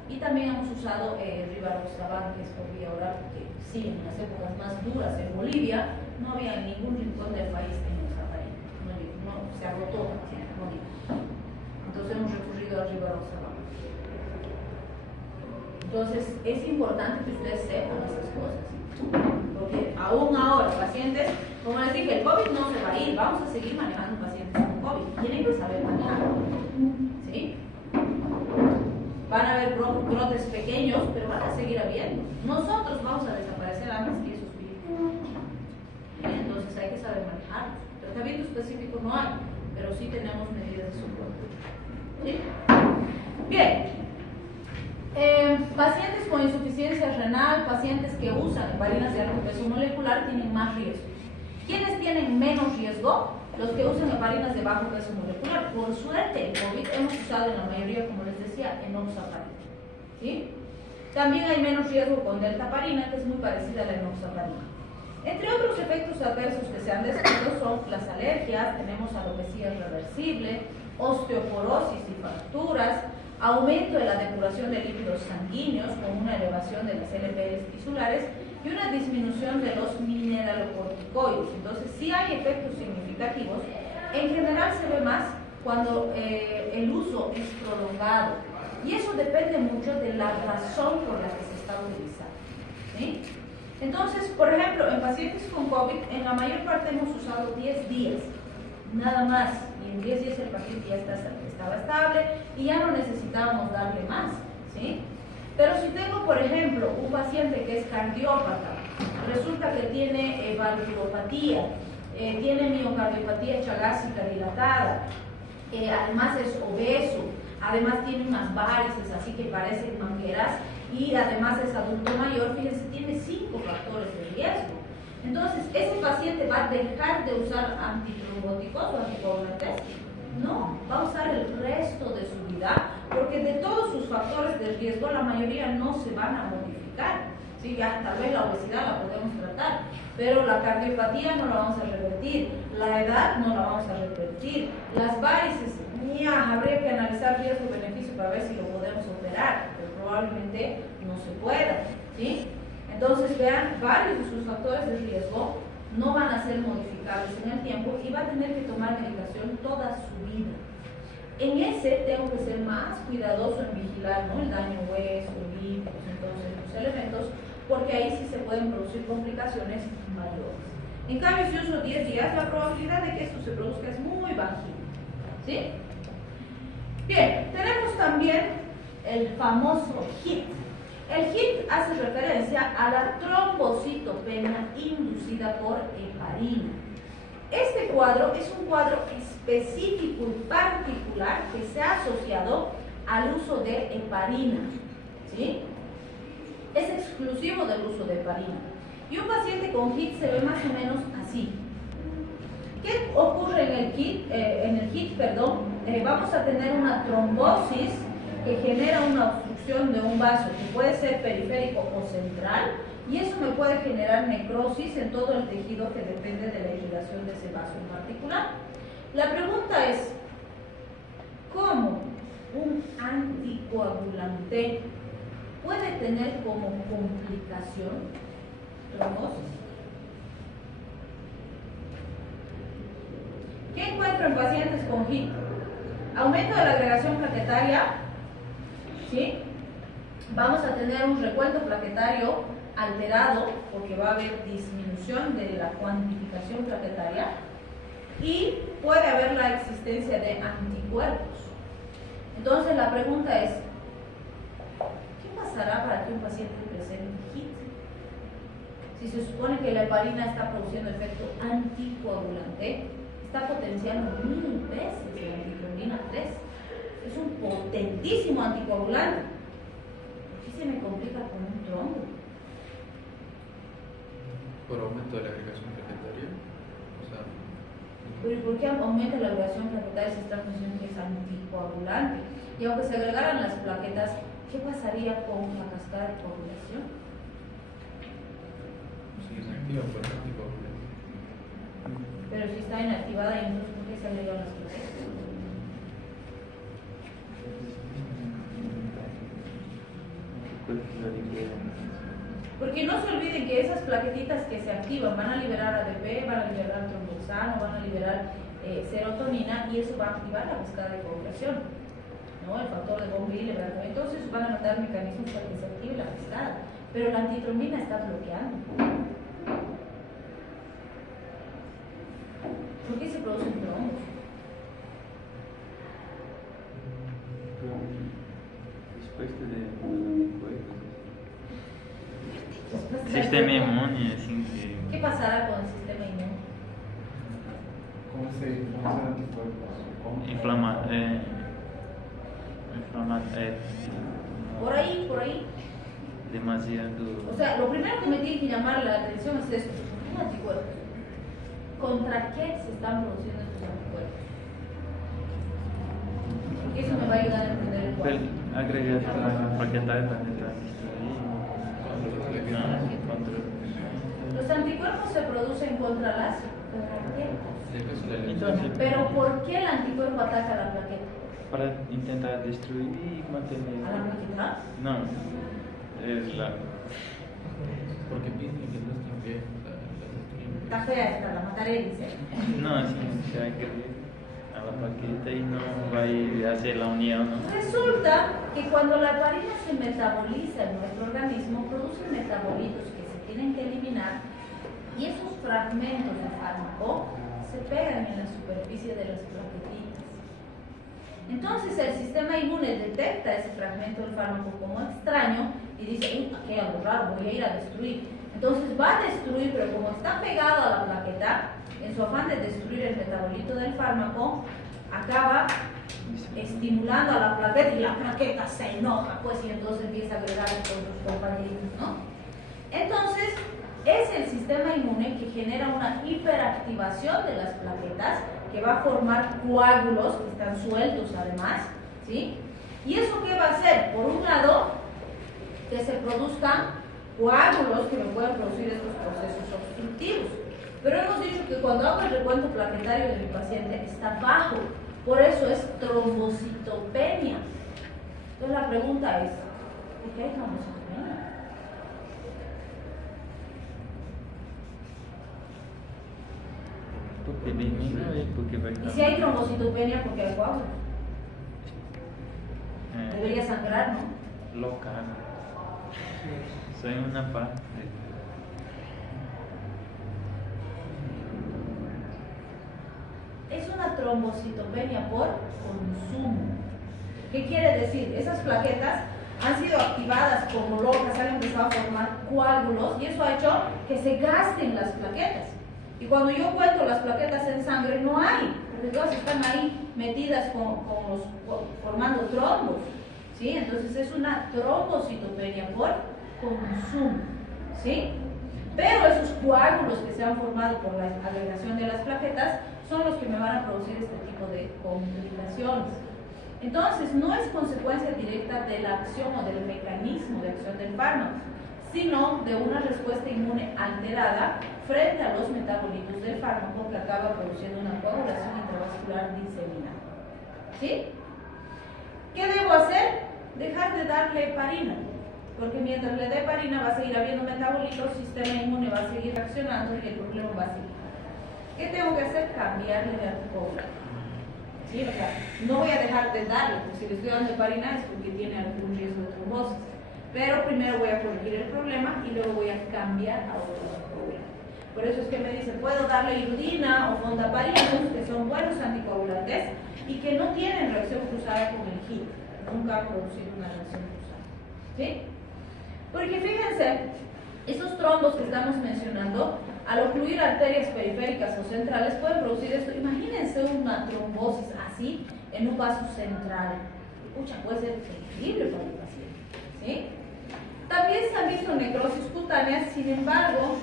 y también hemos usado rivaroxaban, que es por vía oral, porque sí, en las épocas más duras en Bolivia no había en ningún rincón del país enoxaparina, no, se agotó, no digo. Entonces hemos recurrido al rivaroxaban. Entonces es importante que ustedes sepan esas cosas, porque aún ahora pacientes, como les dije, el COVID no se va a ir, vamos a seguir manejando pacientes con COVID, tienen que saber manejarlo. ¿Sí? Van a haber brotes pequeños, pero van a seguir habiendo. Nosotros vamos a desaparecer antes que esos virus. Entonces hay que saber manejarlos. Tratamiento específico no hay, pero sí tenemos medidas de soporte. ¿Sí? Bien. Pacientes con insuficiencia renal, pacientes que usan heparinas de alto peso molecular tienen más riesgo. ¿Quiénes tienen menos riesgo? Los que usan heparinas de bajo peso molecular. Por suerte, en COVID hemos usado en la mayoría, como les decía, enoxaparina. ¿Sí? También hay menos riesgo con deltaparina, que es muy parecida a la enoxaparina. Entre otros efectos adversos que se han descrito son las alergias, tenemos alopecia irreversible, osteoporosis y fracturas, aumento de la depuración de líquidos sanguíneos con una elevación de las LPS tisulares y una disminución de los mineralocorticoides. Entonces sí hay efectos significativos. En general se ve más cuando el uso es prolongado, y eso depende mucho de la razón por la que se está utilizando. ¿Sí? Entonces, por ejemplo, en pacientes con COVID, en la mayor parte hemos usado 10 días, nada más, y en 10 días el paciente ya estaba estable y ya no necesitábamos darle más. ¿Sí? Pero si tengo, por ejemplo, un paciente que es cardiópata, resulta que tiene valvulopatía, tiene miocardiopatía chagásica dilatada, además es obeso, además tiene unas varices así que parecen mangueras, y además es adulto mayor, fíjense, tiene 5 factores de riesgo. Entonces, ¿ese paciente va a dejar de usar antitrombóticos o anticoagulantes? No, va a usar el resto de su vida, porque de todos sus factores de riesgo la mayoría no se van a modificar. Sí, ya tal vez la obesidad la podemos tratar, pero la cardiopatía no la vamos a revertir, la edad no la vamos a revertir, las varices, habría que analizar riesgo-beneficio para ver si lo podemos operar, pero probablemente no se pueda. ¿Sí? Entonces vean, varios de sus factores de riesgo no van a ser modificables en el tiempo y va a tener que tomar medicación toda su vida. En ese tengo que ser más cuidadoso en vigilar, ¿no?, el daño hueso, lípidos, entonces los elementos, porque ahí sí se pueden producir complicaciones mayores. En cambio, si uso 10 días, la probabilidad de que esto se produzca es muy bajita. ¿Sí? Bien, tenemos también el famoso HIT. El HIT hace referencia a la trombocitopenia inducida por heparina. Este cuadro es un cuadro específico y particular que se ha asociado al uso de heparina, ¿sí? Es exclusivo del uso de heparina. Y un paciente con HIT se ve más o menos así. ¿Qué ocurre en el HIT? Vamos a tener una trombosis que genera una obstrucción de un vaso que puede ser periférico o central, y eso me puede generar necrosis en todo el tejido que depende de la irrigación de ese vaso en particular. La pregunta es, ¿cómo un anticoagulante puede tener como complicación trombosis? ¿Qué encuentro en pacientes con HIT? Aumento de la agregación plaquetaria, ¿sí? Vamos a tener un recuento plaquetario alterado porque va a haber disminución de la cuantificación plaquetaria y puede haber la existencia de anticuerpos. Entonces la pregunta es, ¿qué pasará para que un paciente presente HIT? Si se supone que la heparina está produciendo efecto anticoagulante, está potenciando 1000 veces la antitrombina 3. Es un potentísimo anticoagulante. ¿Por qué se me complica con un trombo? Por aumento de la agregación plaquetaria. O sea, Pero ¿y por qué aumenta la agregación plaquetaria si esta función que es anticoagulante? Y aunque se agregaran las plaquetas, ¿qué pasaría con la cascada de coagulación? si es activa por el anticoagulante. Pero si está inactivada, ¿y entonces por qué se agregan las plaquetas? Porque no se olviden que esas plaquetitas que se activan van a liberar ADP, van a liberar tromboxano, van a liberar serotonina, y eso va a activar la cascada de coagulación, ¿no? El factor de von Willebrand, ¿verdad? Entonces van a notar mecanismos para que se active la cascada, pero la antitrombina está bloqueando. ¿Por qué se producen trombos? Respuesta de sistema inmune, assim que. ¿Qué pasará con el sistema inmune? ¿Cómo se anticuerpos? Por ahí. Demasiado. O sea, lo primero que me tiene que llamar la atención es esto. ¿Por qué anticuerpos? ¿Contra qué se están produciendo estos anticuerpos? Porque eso me va a ayudar a entender el cuadro. Agregar la plaquetaria también está Los anticuerpos se producen contra las plaquetas. Entonces, Pero ¿por qué el anticuerpo ataca la plaqueta? para intentar destruir y mantener. ¿A la plaqueta? No, es la. Porque piensan que no está bien Está fea esta, la mataré, dice. No, así se va a agredir a la plaqueta y no va a hacer la unión, ¿no? Resulta que cuando la heparina se metaboliza en nuestro organismo, produce metabolitos que se tienen que eliminar, y esos fragmentos de fármaco se pegan en la superficie de las plaquetitas. Entonces el sistema inmune detecta ese fragmento del fármaco como extraño y dice, uy, aquí hay algo raro, voy a ir a destruir. Entonces va a destruir, pero como está pegado a la plaqueta, en su afán de destruir el metabolito del fármaco, acaba estimulando a la plaqueta y la plaqueta se enoja, pues, y entonces empieza a agregar con sus compañeritos, ¿no? Entonces, es el sistema inmune que genera una hiperactivación de las plaquetas, que va a formar coágulos que están sueltos además, ¿sí? ¿Y eso qué va a hacer? Por un lado, que se produzcan coágulos que me pueden producir estos procesos obstructivos. Pero hemos dicho que cuando hago el recuento plaquetario de mi paciente está bajo, por eso es trombocitopenia. Entonces la pregunta es, ¿por qué hay trombocitopenia? Porque disminuye, porque va a Y estar. si hay trombocitopenia, ¿por qué hay coágulos? Debería sangrar, ¿no? Local. Soy una parte. Es una trombocitopenia por consumo. ¿Qué quiere decir? Esas plaquetas han sido activadas como locas, han empezado a formar coágulos y eso ha hecho que se gasten las plaquetas. Y cuando yo cuento las plaquetas en sangre, no hay, porque todas están ahí metidas formando trombos, ¿sí? Entonces es una trombocitopenia por consumo, ¿sí? Pero esos coágulos que se han formado por la agregación de las plaquetas son los que me van a producir este tipo de complicaciones. Entonces, no es consecuencia directa de la acción o del mecanismo de acción del fármaco, sino de una respuesta inmune alterada frente a los metabolitos del fármaco que acaba produciendo una coagulación intravascular diseminada. ¿Sí? ¿Qué debo hacer? Dejar de darle heparina, porque mientras le dé heparina va a seguir habiendo metabolitos, el sistema inmune va a seguir reaccionando y el problema va a seguir. ¿Qué tengo que hacer? Cambiarle de anticoagulante. ¿Sí? O sea, no voy a dejar de darle, porque si le estoy dando heparina es porque tiene algún riesgo de trombosis. Pero primero voy a corregir el problema y luego voy a cambiar a otro anticoagulante. Por eso es que me dicen, puedo darle irudina o fondaparinus, que son buenos anticoagulantes y que no tienen reacción cruzada con el HIT. Nunca han producido una reacción cruzada. ¿Sí? Porque fíjense, esos trombos que estamos mencionando, al ocluir arterias periféricas o centrales, pueden producir esto. Imagínense una trombosis así en un vaso central. Pucha, puede ser terrible para el paciente. ¿Sí? También se han visto necrosis cutáneas, sin embargo,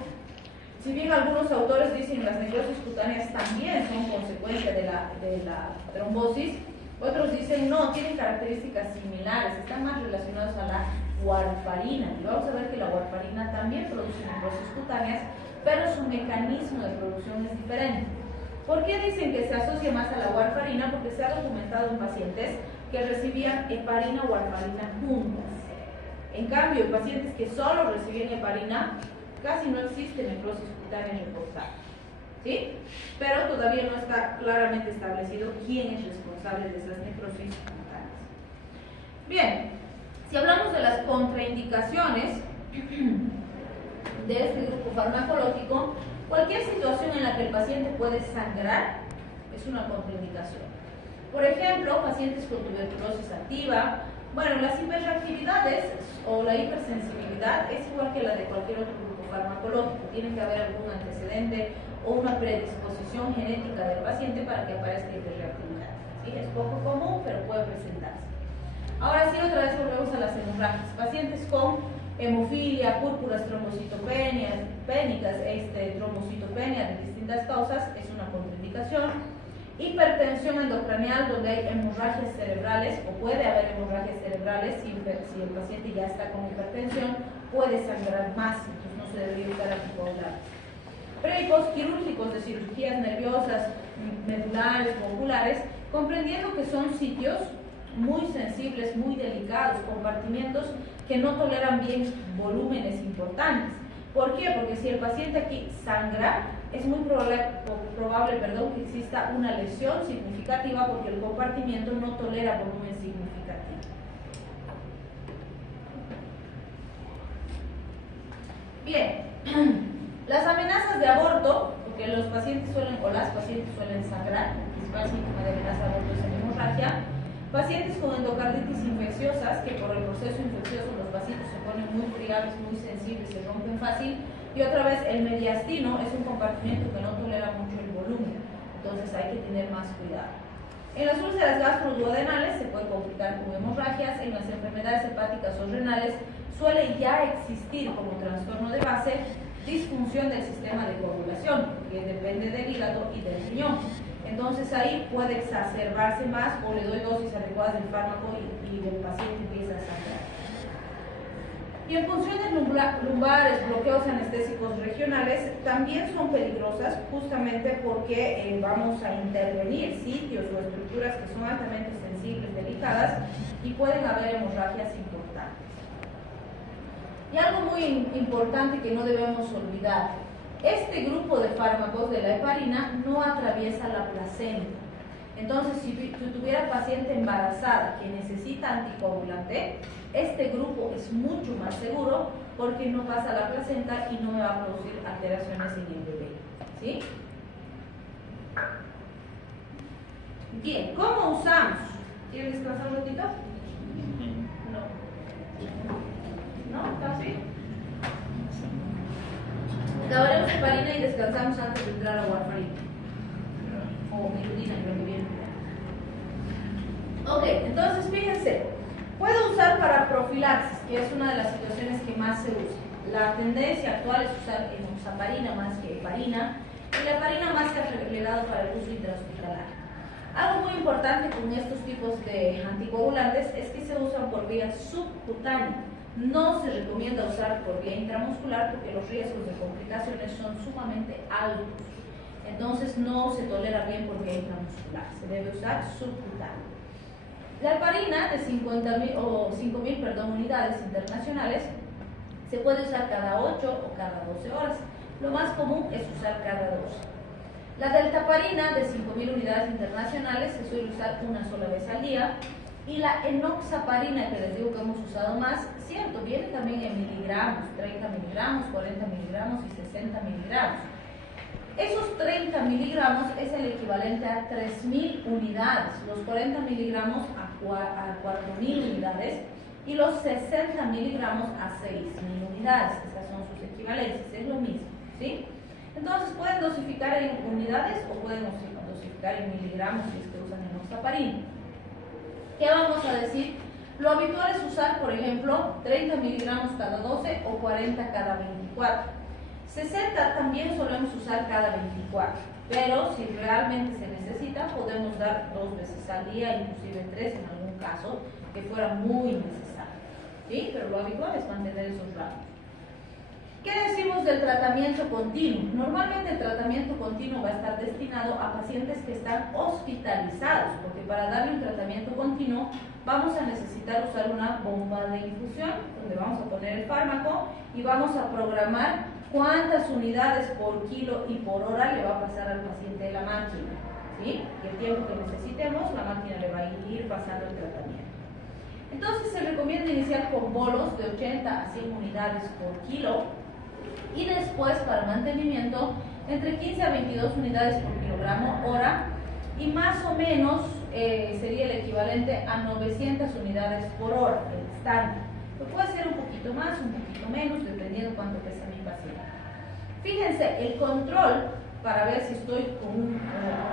si bien algunos autores dicen que las necrosis cutáneas también son consecuencia de la trombosis, otros dicen no, tienen características similares, están más relacionados a la warfarina. Y vamos a ver que la warfarina también produce necrosis cutáneas, pero su mecanismo de producción es diferente. ¿Por qué dicen que se asocia más a la warfarina? Porque se ha documentado en pacientes que recibían heparina o warfarina juntas. En cambio, en pacientes que solo recibían heparina, casi no existe necrosis cutánea reportada. ¿Sí? Pero todavía no está claramente establecido quién es responsable de esas necrosis cutáneas. Bien, si hablamos de las contraindicaciones de este grupo farmacológico, cualquier situación en la que el paciente puede sangrar es una contraindicación. Por ejemplo, pacientes con tuberculosis activa. Bueno, las hiperreactividades o la hipersensibilidad es igual que la de cualquier otro grupo farmacológico. Tiene que haber algún antecedente o una predisposición genética del paciente para que aparezca hiperreactividad. ¿Sí? Es poco común, pero puede presentarse. Ahora sí, otra vez volvemos a las hemorragias. Pacientes con hemofilia, púrpuras, trombocitopenias, trombocitopenia de distintas causas es una contraindicación. Hipertensión endocranial, donde hay hemorragias cerebrales, o puede haber hemorragias cerebrales si el paciente ya está con hipertensión, puede sangrar más, entonces no se debería usar anticoagulantes. Pre y postquirúrgicos de cirugías nerviosas, medulares o oculares, comprendiendo que son sitios muy sensibles, muy delicados, compartimientos que no toleran bien volúmenes importantes. ¿Por qué? Porque si el paciente aquí sangra, es muy probable que exista una lesión significativa porque el compartimiento no tolera volumen significativo. Bien, las amenazas de aborto, porque los pacientes suelen sangrar, el principal síntoma de amenaza de aborto es la hemorragia. Pacientes con endocarditis infecciosas, que por el proceso infeccioso los vasitos se ponen muy friables, muy sensibles, se rompen fácil. Y otra vez, el mediastino es un compartimento que no tolera mucho el volumen, entonces hay que tener más cuidado. En las úlceras gastroduodenales se puede complicar con hemorragias. En las enfermedades hepáticas o renales suele ya existir como trastorno de base disfunción del sistema de coagulación, que depende del hígado y del riñón. Entonces ahí puede exacerbarse más, o le doy dosis adecuadas del fármaco y el paciente empieza a sangrar. Y en funciones lumbares, bloqueos anestésicos regionales también son peligrosas, justamente porque vamos a intervenir sitios o estructuras que son altamente sensibles, delicadas, y pueden haber hemorragias importantes. Y algo muy importante que no debemos olvidar: este grupo de fármacos de la heparina no atraviesa la placenta. Entonces, si tuviera paciente embarazada que necesita anticoagulante, este grupo es mucho más seguro porque no pasa la placenta y no me va a producir alteraciones en el bebé. ¿Sí? Bien, ¿cómo usamos? ¿Quieren descansar un ratito? No. ¿No? ¿Está así? Acabaremos enoxaparina y descansamos antes de entrar a warfarina. O mirudina, creo que viene. Ok, entonces fíjense, puedo usar para profilaxis, que es una de las situaciones que más se usa. La tendencia actual es usar enoxaparina más que heparina, y la heparina más se ha relegado para el uso intrahospitalario. Algo muy importante con estos tipos de anticoagulantes es que se usan por vía subcutánea. No se recomienda usar por vía intramuscular porque los riesgos de complicaciones son sumamente altos. Entonces no se tolera bien por vía intramuscular, se debe usar subcutánea. La heparina de 5.000 unidades internacionales se puede usar cada 8 o cada 12 horas. Lo más común es usar cada 12. La deltaparina de 5.000 unidades internacionales se suele usar una sola vez al día. Y la enoxaparina, que les digo que hemos usado más, cierto, viene también en miligramos, 30 miligramos, 40 miligramos y 60 miligramos. Esos 30 miligramos es el equivalente a 3.000 unidades, los 40 miligramos a 4.000 unidades y los 60 miligramos a 6.000 unidades. Esas son sus equivalencias, es lo mismo, ¿sí? Entonces pueden dosificar en unidades o pueden dosificar en miligramos si es que usan enoxaparina. ¿Qué vamos a decir? Lo habitual es usar, por ejemplo, 30 miligramos cada 12 o 40 cada 24. 60 también solemos usar cada 24, pero si realmente se necesita, podemos dar 2 veces al día, inclusive 3 en algún caso, que fuera muy necesario. ¿Sí? Pero lo habitual es mantener esos rangos. ¿Qué decimos del tratamiento continuo? Normalmente el tratamiento continuo va a estar destinado a pacientes que están hospitalizados, porque para darle un tratamiento continuo vamos a necesitar usar una bomba de infusión, donde vamos a poner el fármaco y vamos a programar cuántas unidades por kilo y por hora le va a pasar al paciente de la máquina. ¿Sí? Y el tiempo que necesitemos, la máquina le va a ir pasando el tratamiento. Entonces se recomienda iniciar con bolos de 80 a 100 unidades por kilo, y después para mantenimiento entre 15 a 22 unidades por kilogramo hora, y más o menos sería el equivalente a 900 unidades por hora, el estándar. Pero puede ser un poquito más, un poquito menos, dependiendo cuánto pesa mi paciente. Fíjense, el control para ver si estoy con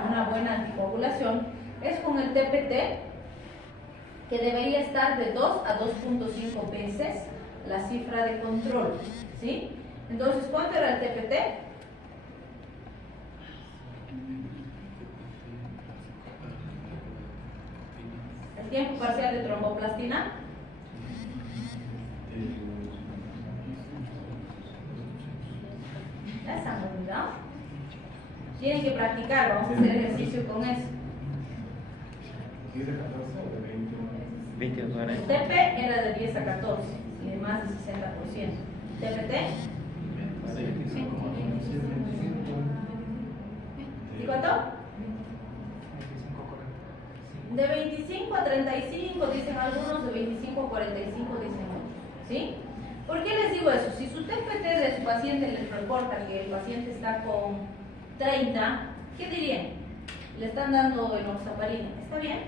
una buena anticoagulación es con el TPT, que debería estar de 2 a 2.5 veces la cifra de control, ¿sí? Entonces, ¿cuánto era el TPT? ¿El tiempo parcial de tromboplastina? ¿Ya se han olvidado? Tienen que practicar, vamos a hacer ejercicio con eso. ¿10 a 14 o de 20? 20 a 40. El TP era de 10 a 14 y de más de 60%. TPT, ¿y cuánto? De 25 a 35 dicen algunos, de 25 a 45 dicen otros, ¿sí? ¿Por qué les digo eso? Si su TPT de su paciente les reporta que el paciente está con 30, ¿qué dirían? Le están dando enoxaparina, ¿está bien?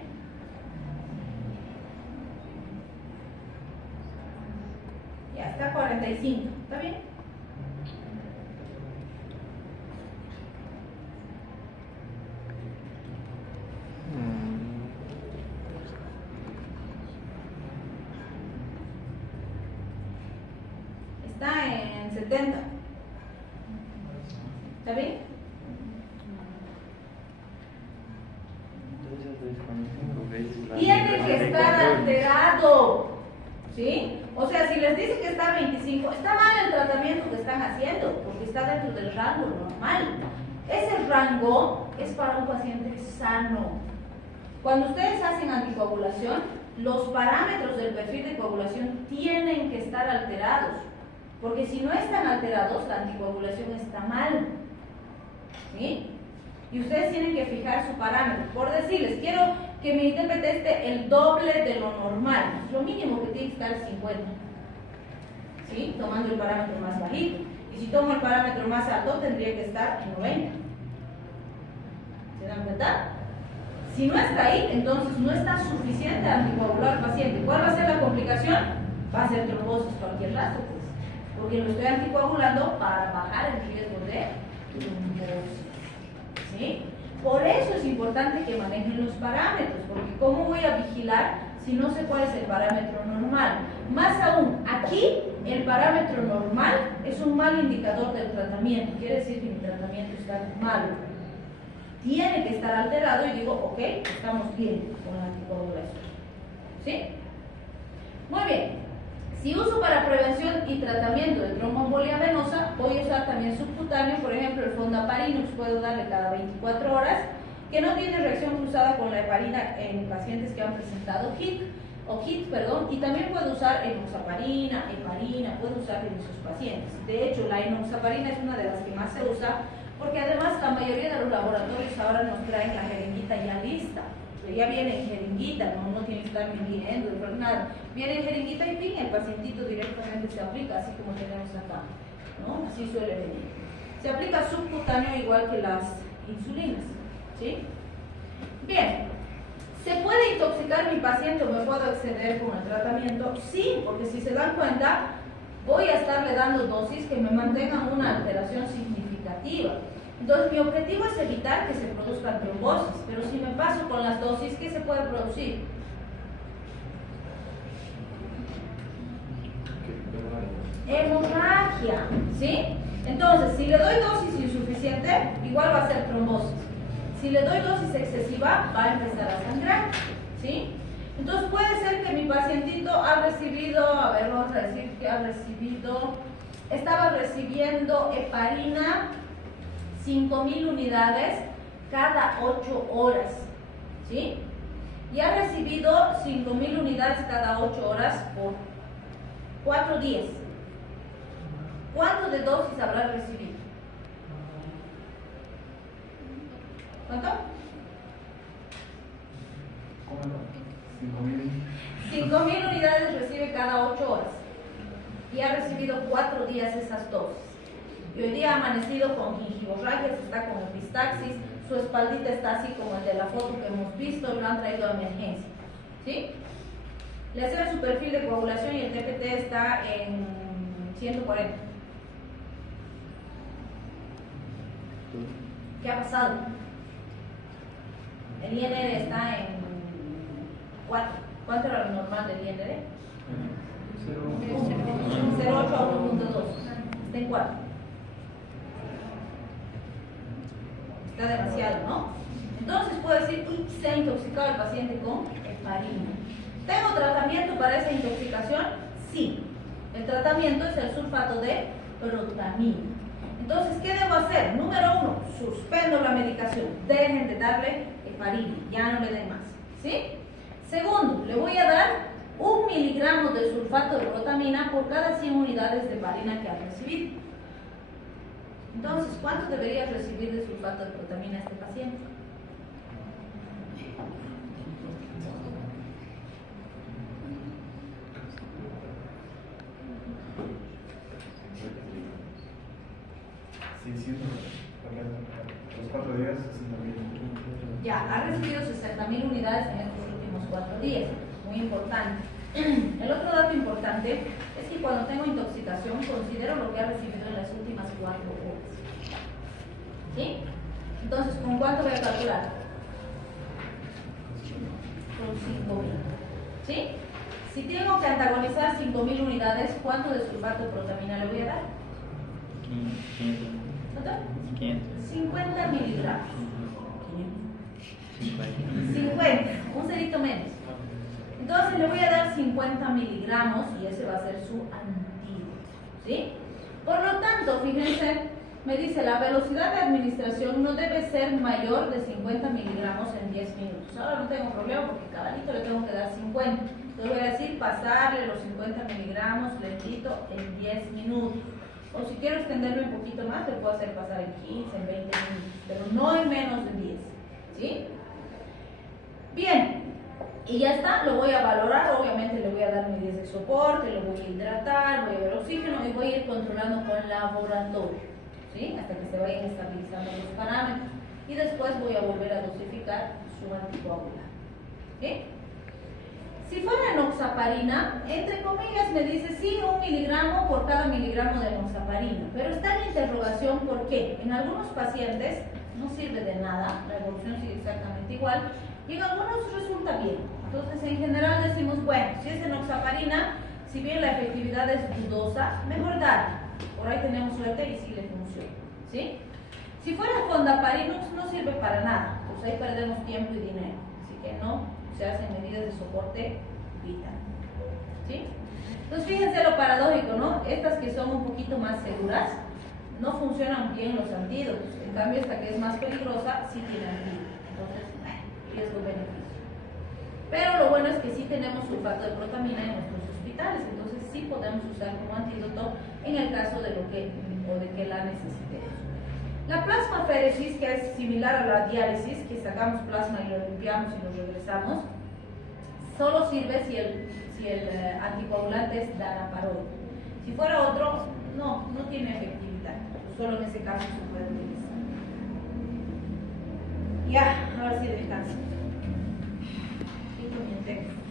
Ya está 45, ¿está bien? Está en 70. ¿Está bien? Tiene que estar alterado, ¿sí? O sea, si les dice que está a 25, está mal el tratamiento que están haciendo, porque está dentro del rango normal. Ese rango es para un paciente sano. Cuando ustedes hacen anticoagulación, los parámetros del perfil de coagulación tienen que estar alterados, porque si no están alterados, la anticoagulación está mal, ¿sí? Y ustedes tienen que fijar su parámetro. Por decirles, quiero que mi TPT esté el doble de lo normal, lo mínimo que tiene que estar 50, ¿sí? Tomando el parámetro más bajito. Y si tomo el parámetro más alto, tendría que estar en 90. ¿Se dan cuenta? Si no está ahí, entonces no está suficiente a anticoagular al paciente. ¿Cuál va a ser la complicación? Va a ser trombosis, cualquier lado, pues. porque lo estoy anticoagulando para bajar el riesgo de trombosis. ¿Sí? Por eso es importante que manejen los parámetros, porque ¿cómo voy a vigilar si no sé cuál es el parámetro normal? Más aún, aquí el parámetro normal es un mal indicador del tratamiento, quiere decir que mi tratamiento está malo. Tiene que estar alterado y digo, ok, estamos bien con la anticoagulación. ¿Sí? Muy bien. Si uso para prevención y tratamiento de tromboembolia venosa, voy a usar también subcutáneo, por ejemplo, el fondaparinux puedo darle cada 24 horas, que no tiene reacción cruzada con la heparina en pacientes que han presentado HIT, y también puedo usar enoxaparina, heparina, puedo usar en esos pacientes. De hecho, la enoxaparina es una de las que más se usa, porque además la mayoría de los laboratorios ahora nos traen la jeringuita ya lista. Ya viene en jeringuita, no tiene que estar midiendo, nada. Viene en jeringuita y fin, el pacientito directamente se aplica, así como tenemos acá, ¿no? Así suele venir. Se aplica subcutáneo igual que las insulinas, ¿sí? Bien, ¿se puede intoxicar mi paciente o me puedo exceder con el tratamiento? Sí, porque si se dan cuenta, voy a estarle dando dosis que me mantengan una alteración significativa. Entonces, mi objetivo es evitar que se produzcan trombosis, pero si me paso con las dosis, ¿qué se puede producir? Hemorragia, ¿sí? Entonces, si le doy dosis insuficiente, igual va a ser trombosis. Si le doy dosis excesiva, va a empezar a sangrar, ¿sí? Entonces, puede ser que mi pacientito ha recibido, a ver, vamos a decir que ha recibido, estaba recibiendo heparina 5.000 unidades cada 8 horas, ¿sí? Y ha recibido 5.000 unidades cada 8 horas por 4 días. ¿Cuánto de dosis habrá recibido? ¿Cuánto? ¿Cómo? 5.000. 5.000 unidades recibe cada 8 horas. Y ha recibido 4 días esas dosis. Y hoy día ha amanecido con gingivorragias, está con epistaxis, su espaldita está así como el de la foto que hemos visto y lo han traído a emergencia. ¿Sí? Le hacen su perfil de coagulación y el TPT está en 140. ¿Qué ha pasado? El INR está en 4. ¿Cuánto era lo normal del INR? 0,8 a 1,2. Está en 4. Está demasiado, ¿no? Entonces puedo decir, uy, se ha intoxicado el paciente con heparina. ¿Tengo tratamiento para esa intoxicación? Sí. El tratamiento es el sulfato de protamina. Entonces, ¿qué debo hacer? Número 1, suspendo la medicación. Dejen de darle heparina, ya no le den más. ¿Sí? Segundo, le voy a dar 1 miligramo de sulfato de protamina por cada 100 unidades de heparina que ha recibido. Entonces, ¿cuánto debería recibir de sulfato de protamina este paciente? Los 4 días, 60.000. Ya, ha recibido 60.000 unidades en estos últimos 4 días. Muy importante. El otro dato importante es que cuando tengo intoxicación considero lo que ha recibido en las últimas 4 horas. ¿Sí? Entonces, ¿con cuánto voy a calcular? Con 5.000. ¿Sí? Si tengo que antagonizar 5.000 unidades, ¿cuánto de sulfato de protamina le voy a dar? 500. ¿Cuánto? 500. 50 miligramos. 50, un cerito menos. Entonces le voy a dar 50 miligramos y ese va a ser su antídoto, ¿sí? Por lo tanto, fíjense, me dice la velocidad de administración no debe ser mayor de 50 miligramos en 10 minutos. Ahora no tengo problema porque cada litro le tengo que dar 50. Entonces voy a decir pasarle los 50 miligramos lentito en 10 minutos. O si quiero extenderlo un poquito más, le puedo hacer pasar en 15, en 20 minutos, pero no en menos de 10, ¿sí? Bien, y ya está, lo voy a valorar, obviamente le voy a dar medidas de soporte, lo voy a hidratar, voy a ver oxígeno y voy a ir controlando con laboratorio, ¿sí? Hasta que se vayan estabilizando los parámetros. Y después voy a volver a dosificar su anticoagulante, ¿sí? Si fuera enoxaparina, entre comillas me dice sí, 1 miligramo por cada miligramo de enoxaparina, pero está en interrogación. ¿Por qué? En algunos pacientes no sirve de nada, la evolución sigue exactamente igual, y en algunos resulta bien. Entonces, en general decimos, bueno, si es enoxaparina, si bien la efectividad es dudosa, mejor darle. Por ahí tenemos suerte y sí le funciona, ¿sí? Si fuera fondaparinux no sirve para nada, pues ahí perdemos tiempo y dinero, así que no se hacen medidas de soporte vital, ¿sí? Entonces fíjense lo paradójico, ¿no? Estas que son un poquito más seguras no funcionan bien los antídotos, en cambio esta que es más peligrosa sí tiene antídoto, entonces riesgo-beneficio. Pero lo bueno es que sí tenemos sulfato de protamina en nuestros hospitales, entonces sí podemos usar como antídoto en el caso de que la necesitemos. La plasmaféresis, que es similar a la diálisis, que sacamos plasma y lo limpiamos y lo regresamos, solo sirve si el anticoagulante es danaparol. Si fuera otro, no tiene efectividad, solo en ese caso se puede utilizar. Ya, ahora sí descanso. Y comience.